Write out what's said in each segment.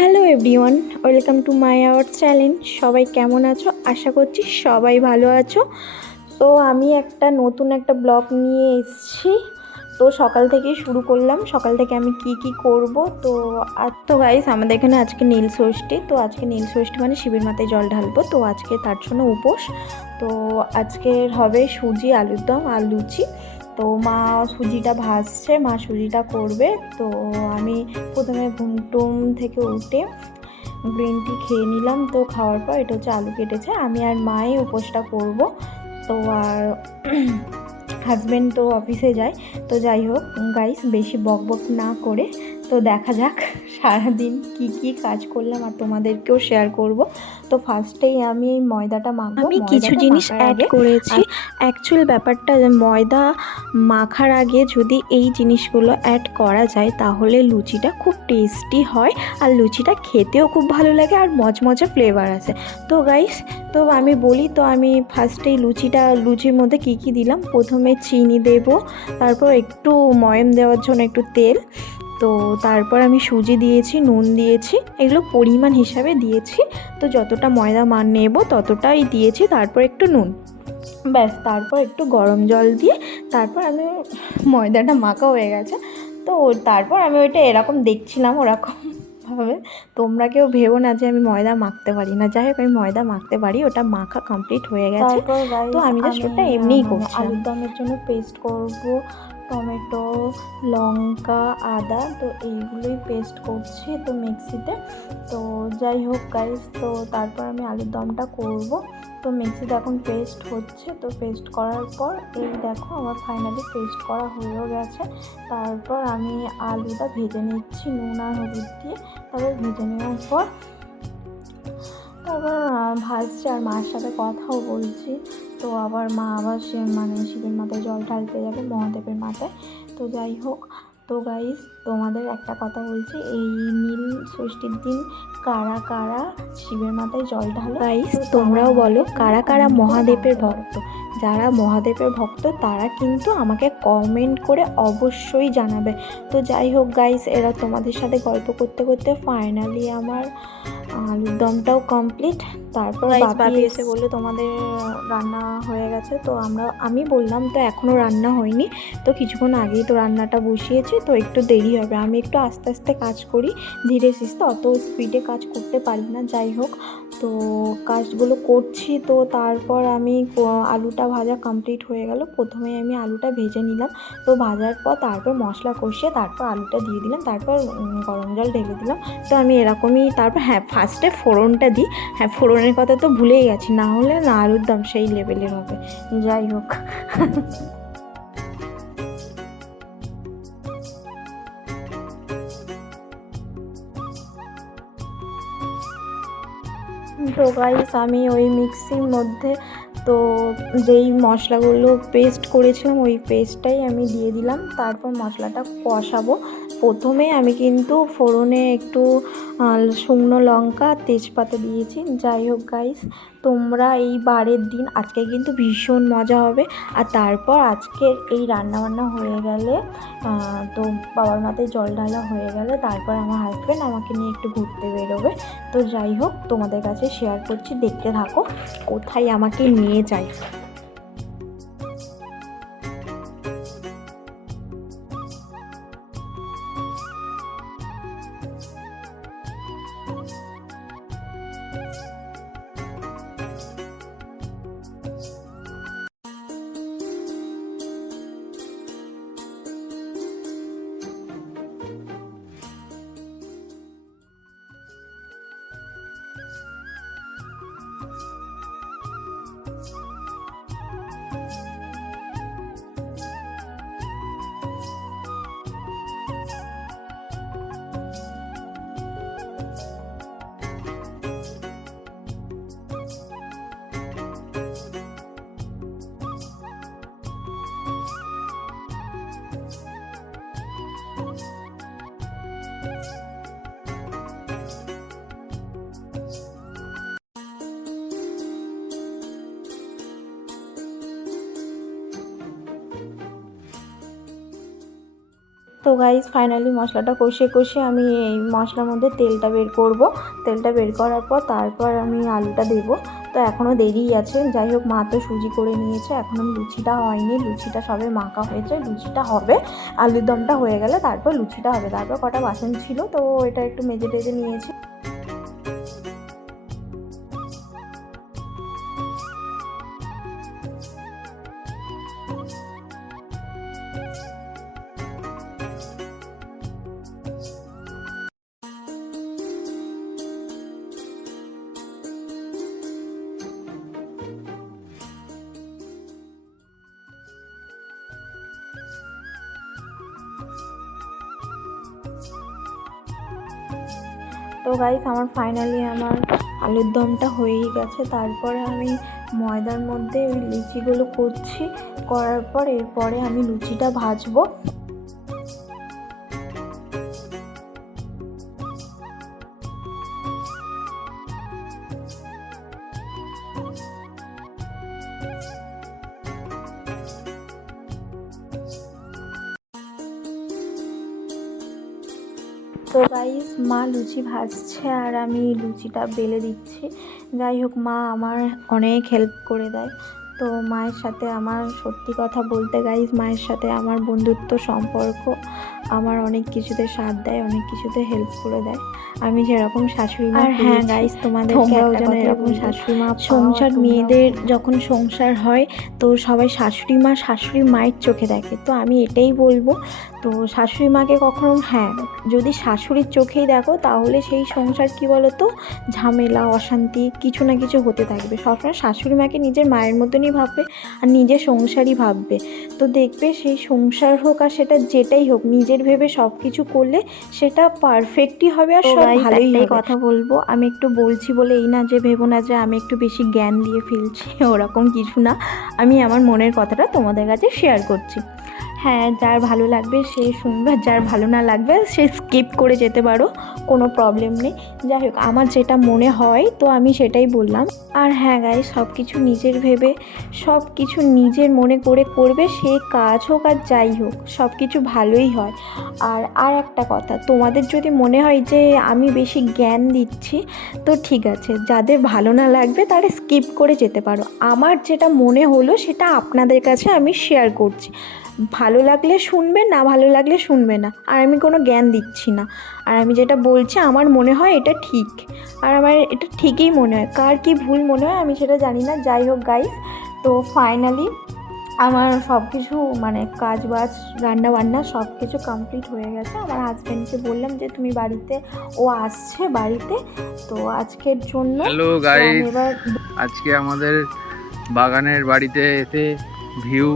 Hello everyone, welcome to my our channel. সবাই কেমন আছো? আশা করছি সবাই ভালো আছো। তো আমি নতুন একটা ব্লগ নিয়ে এসেছি। তো সকাল থেকেই শুরু করলাম। সকাল থেকে আমি কি করব। তো গাইস, আমাদের এখানে আজকে নীল ষষ্ঠী। তো আজকে নীল ষষ্ঠী মানে শিবের মাথায় জল ঢালবো। তো আজকে তার জন্য উপোস। তো আজকের হবে সুজি, আলুর দম আর লুচি। তো মা সুজিটা ভাজছে, মা সুজিটা করবে। তো আমি প্রথমে ঘুম টুম থেকে উঠে গ্রিন টি খেয়ে নিলাম। তো খাওয়ার পর এটা হচ্ছে আলু কেটেছে, আমি আর মাই উপোসটা করব। তো আর হাজব্যান্ড তো অফিসে যায়। তো যাই হোক গাইস, বেশি বক বক না করে তো দেখা যাক সারাদিন কি কাজ করলাম আর তোমাদেরকেও শেয়ার করব। তো ফার্স্টেই আমি এই ময়দাটা মাখবো। আমি কিছু জিনিস অ্যাড করেছি। অ্যাকচুয়াল ব্যাপারটা, ময়দা মাখার আগে যদি এই জিনিসগুলো অ্যাড করা যায় তাহলে লুচিটা খুব টেস্টি হয় আর লুচিটা খেতেও খুব ভালো লাগে আর মজমজা ফ্লেভার আছে। তো গাইস, তো আমি বলি, তো আমি ফার্স্টেই লুচির মধ্যে কি দিলাম। প্রথমে চিনি দেব, তারপর একটু ময়ম দেওয়ার জন্য একটু তেল। তো তারপর আমি সুজি দিয়েছি, নুন দিয়েছি, এগুলো পরিমাণ হিসাবে দিয়েছি। তো যতটা ময়দা নেব ততটাই দিয়েছি, তারপর একটু নুন, ব্যাস। তারপর একটু গরম জল দিয়ে তারপর আমি ময়দাটা মাখা হয়ে গেছে। তো তারপর আমি ওইটা এরকম দেখছিলাম ওরকমভাবে। তোমরা কেউ ভেবো না যে আমি ময়দা মাখতে পারি না। যাই হোক, আমি ময়দা মাখতে পারি। ওটা মাখা কমপ্লিট হয়ে গেছে। তারপর তো আমি জাস্ট ওটা এমনিই করছি। আলুর দমের জন্য পেস্ট করব, টমেটো, লঙ্কা, আদা, তো এইগুলোই পেস্ট করছি তো মিক্সিতে। তো যাই হোক গাইস, তো তারপর আমি আলুর দমটা করব। তো মিক্সিতে এখন পেস্ট হচ্ছে। তো পেস্ট করার পর এই দেখো আমার ফাইনালি পেস্ট করা হয়েও গেছে। তারপর আমি আলুটা ভেজে নিচ্ছি নুন আর হলুদ দিয়ে। তারপর ভেজে নেওয়ার পর তারপর ভাজছি আর মার সাথে কথাও বলছি। তো আবার মা শিবের মাথায় জল ঢালতে যাবে, মহাদেবের মাথায়। তো যাই হোক, তো গাইস তোমাদের একটা কথা বলছি, এই নীল ষষ্ঠীর দিন কারা কারা শিবের মাথায় জল ঢালো গাইস, তোমরাও বলো কারা কারা মহাদেবের ভক্ত। যারা মহাদেবের ভক্ত তারা কিন্তু আমাকে কমেন্ট করে অবশ্যই জানাবে। তো যাই হোক গাইস, এরা তোমাদের সাথে গল্প করতে করতে ফাইনালি আমার আলুর দমটাও কমপ্লিট। তারপর বাপি এসে বললো তোমাদের রান্না হয়ে গেছে। তো আমি বললাম তো এখনও রান্না হয়নি, তো কিছুক্ষণ আগেই তো রান্নাটা বসিয়েছি, তো একটু দেরি হবে। আমি একটু আস্তে আস্তে কাজ করি, ধীরে সুস্থে, অত স্পিডে কাজ করতে পারি না। যাই হোক, তো কাজগুলো করছি। তো তারপর আমি আলুটা ভাজা কমপ্লিট হয়ে গেল। প্রথমে আমি আলুটা ভেজে নিলাম। তো ভাজার পর তারপর মশলা কষিয়ে তারপর আলুটা দিয়ে দিলাম, তারপর গরম জল ঢেলে দিলাম। তো আমি এরকমই, তারপর হ্যাঁ ফার্স্টে ফোড়নটা দিই। হ্যাঁ, ফোড়নের কথা তো ভুলেই গেছি, না হলে না আলুর দম সেই লেভেলের হবে। যাই হোক তো গাইস, আমি ওই মিক্সির মধ্যে তো যেই মশলাগুলো পেস্ট করেছিলাম ওই পেস্টটাই আমি দিয়ে দিলাম। তারপর মশলাটা কষাবো। প্রথমে আমি কিন্তু ফোড়নে একটু শুকনো লঙ্কা, তেজপাতা দিয়েছি। যাই হোক গাইস, তোমরা এই বারের দিন আজকে কিন্তু ভীষণ মজা হবে। আর তারপর আজকের এই রান্নাবান্না হয়ে গেলে, তো বাবার মাথায় জল ঢালা হয়ে গেলে তারপর আমার হাজব্যান্ড আমাকে নিয়ে একটু ঘুরতে বেরোবে। তো যাই হোক, তোমাদের কাছে শেয়ার করছি, দেখতে থাকো কোথায় আমাকে নিয়ে যায়। তো গাইস ফাইনালি মশলাটা কষিয়ে কষিয়ে আমি এই মশলার মধ্যে তেলটা বের করব। তেলটা বের করার পর তারপর আমি আলুটা দেবো। তো এখনও দেরিই আছে। যাই হোক, মা তো সুজি করে নিয়েছে, এখনও লুচিটা হয়নি। লুচিটা সবে মাখা হয়েছে, লুচিটা হবে। আলুর দমটা হয়ে গেলে তারপর লুচিটা হবে। তারপর কটা বাসন ছিল, তো এটা একটু মেজে টেজে নিয়েছি। তো গাইস আমার ফাইনালি আমার আলুর দমটা হয়েই গেছে। তারপরে আমি ময়দার মধ্যে ওই লুচিগুলো করছি, করার পর এরপরে আমি লুচিটা ভাজবো। তো গাইস মা লুচি ভাজছে আর আমি লুচিটা বেলে দিচ্ছি। যাই হোক, মা আমার অনেক হেল্প করে দেয়। তো মায়ের সাথে আমার সত্যি কথা বলতে গাইস, মায়ের সাথে আমার বন্ধুত্ব সম্পর্ক আমার অনেক কিছুতে সাথ দেয়, অনেক কিছুতে হেল্প করে দেয়। আমি যেরকম শাশুড়ি মা, আর হ্যাঁ গাইস তোমাদেরকেও যেন এরকম শাশুড়ি মা, সংসার মেয়েদের যখন সংসার হয় তো সবাই শাশুড়ি মায়ের চোখে দেখে। তো আমি এটাই বলবো, তো শাশুড়ি মাকে কখনো, হ্যাঁ যদি শাশুড়ির চোখেই দেখো তাহলে সেই সংসার কি বলো তো, ঝামেলা অশান্তি কিছু না কিছু হতে থাকবে। সবসময় শাশুড়ি মাকে নিজের মায়ের মতনই ভাববে আর নিজের সংসারই ভাববে। তো দেখবে সেই সংসার হোক আর সেটা যেটাই হোক, নিজের ভেবে সব কিছু করলে সেটা পারফেক্টই হবে আর সব ভালোই হবে। কথা বলবো, আমি একটু বলছি বলে এই না যে ভেবো না যে আমি একটু বেশি জ্ঞান দিয়ে ফেলছি, ওরকম কিছু না। আমি আমার মনের কথাটা তোমাদের কাছে শেয়ার করছি। হ্যাঁ, যার ভালো লাগবে সে শুনবে, যার ভালো না লাগবে সে স্কিপ করে যেতে পারো, কোনো প্রবলেম নেই। যাই হোক, আমার যেটা মনে হয় তো আমি সেটাই বললাম। আর হ্যাঁ গাইস, সব কিছু নিজের ভেবে সব কিছু নিজের মনে করে করবে, সে কাজ হোক আর যাই হোক সব কিছু ভালোই হয়। আর একটা কথা, তোমাদের যদি মনে হয় যে আমি বেশি জ্ঞান দিচ্ছি তো ঠিক আছে, যাদের ভালো না লাগবে তারা স্কিপ করে যেতে পারো। আমার যেটা মনে হলো সেটা আপনাদের কাছে আমি শেয়ার করছি। ভালো লাগলে শুনবে, না ভালো লাগলে শুনবে না। আর আমি কোনো জ্ঞান দিচ্ছি না, আর আমি যেটা বলছি আমার মনে হয় এটা ঠিক, আর আমার এটা ঠিকই মনে হয়। কার কি ভুল মনে হয় আমি সেটা জানি না। যাই হোক গাইস, তো ফাইনালি আমার সব কিছু মানে কাজ বাজ রান্না বান্না সব কিছু কমপ্লিট হয়ে গেছে। আমার হাজব্যান্ডকে বললাম যে তুমি বাড়িতে, ও আসছে বাড়িতে, তো আজকের জন্য। হ্যালো গাইস, আজকে আমাদের বাগানের বাড়িতে এসে ভিউ।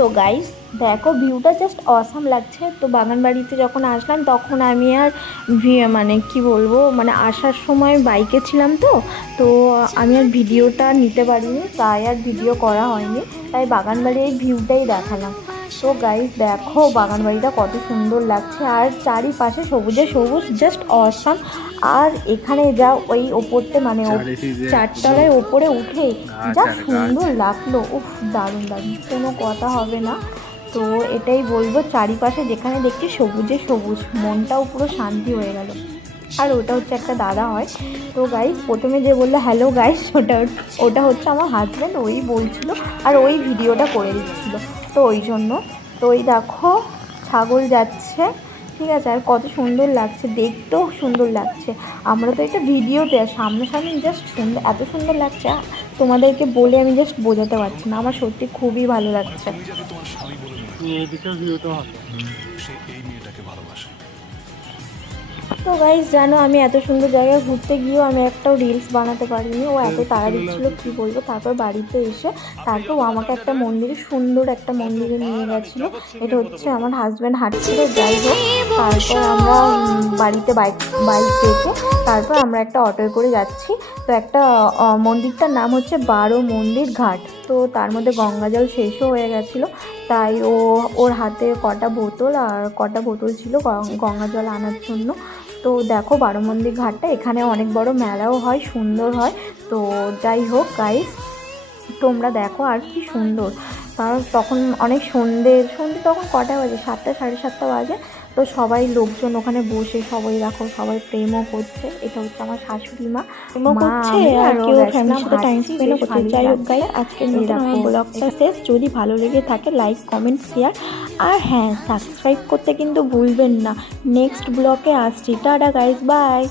তো গাইস দেখো, ভিউটা জাস্ট অসাম লাগছে। তো বাগান বাড়িতে যখন আসলাম তখন আমি আর মানে কি বলবো, মানে আসার সময় বাইকে ছিলাম, তো আমি আর ভিডিওটা নিতে পারিনি, তাই আর ভিডিও করা হয়নি। তাই বাগান বাড়ির এই ভিউটাই দেখালাম। তো গাইস দেখো বাগান বাড়িটা কত সুন্দর লাগছে, আর চারিপাশে সবুজে সবুজ, জাস্ট অসাম। আর এখানে যা ওই ওপরতে মানে চারতলায় ওপরে উঠে যা সুন্দর লাগলো, উফ দারুণ দারুণ, কোনো কথা হবে না। তো এটাই বলবো, চারিপাশে যেখানে দেখছি সবুজে সবুজ, মনটাও পুরো শান্তি হয়ে গেল। আর ওটা হচ্ছে একটা দাদা হয়। তো গাইস প্রথমে যে বললো হ্যালো গাইস, ওটা হচ্ছে আমার হাজব্যান্ড, ওই বলছিল আর ওই ভিডিওটা করে দিচ্ছিল, তো ওই জন্য। তো ওই দেখো ছাগল যাচ্ছে, ঠিক আছে। আর কত সুন্দর লাগছে, দেখতেও সুন্দর লাগছে। আমরা তো এটা ভিডিওতে, সামনাসামনি জাস্ট সুন্দর, এত সুন্দর লাগছে তোমাদেরকে বলে আমি জাস্ট বোঝাতে পারছি না। আমার সত্যি খুবই ভালো লাগছে। তো গাইস জানো, আমি এত সুন্দর জায়গায় ঘুরতে গিয়েও আমি একটাও রিলস বানাতে পারিনি, ও এত তাড়া দিচ্ছিলো কী বলবো। তারপর বাড়িতে এসে তারপর ও আমাকে একটা মন্দিরে, সুন্দর একটা মন্দিরে নিয়ে গেছিলো। এটা হচ্ছে আমার হাজব্যান্ড হাঁটছিল। যাই হোক, তারপর আমরা বাড়িতে বাইক রেখে তারপর আমরা একটা অটোয় করে যাচ্ছি। তো একটা মন্দিরটার নাম হচ্ছে 12 মন্দির ঘাট। তো তার মধ্যে গঙ্গা জল শেষও হয়ে গেছিলো, তাই ওর হাতে কটা বোতল ছিল গঙ্গা জল আনার জন্য। তো দেখো 12 মন্দির ঘাটটা, এখানে অনেক বড় মেলাও হয়, সুন্দর হয়। তো যাই হোক গাইস, তোমরা দেখো আর কি সুন্দর। কারণ তখন অনেক সন্ধে তখন কটা বাজে, 7টা 7:30 বাজে। তো সবাই লোকজন ওখানে বসে সবাই দেখো সবাই প্রেমও করছে। এটা হচ্ছে আমার শাশুড়ি মা প্রেমও করছে, আর কেউ ফ্যামিলির সাথে টাইম স্পেন্ডও করছে। যাই হোক গাইস, আজকের মতো আমার ব্লগটা শেষ। যদি ভালো লেগে থাকে লাইক কমেন্ট শেয়ার, আর হ্যাঁ সাবস্ক্রাইব করতে কিন্তু ভুলবেন না। নেক্সট ব্লগে আসছি। Tata guys, by.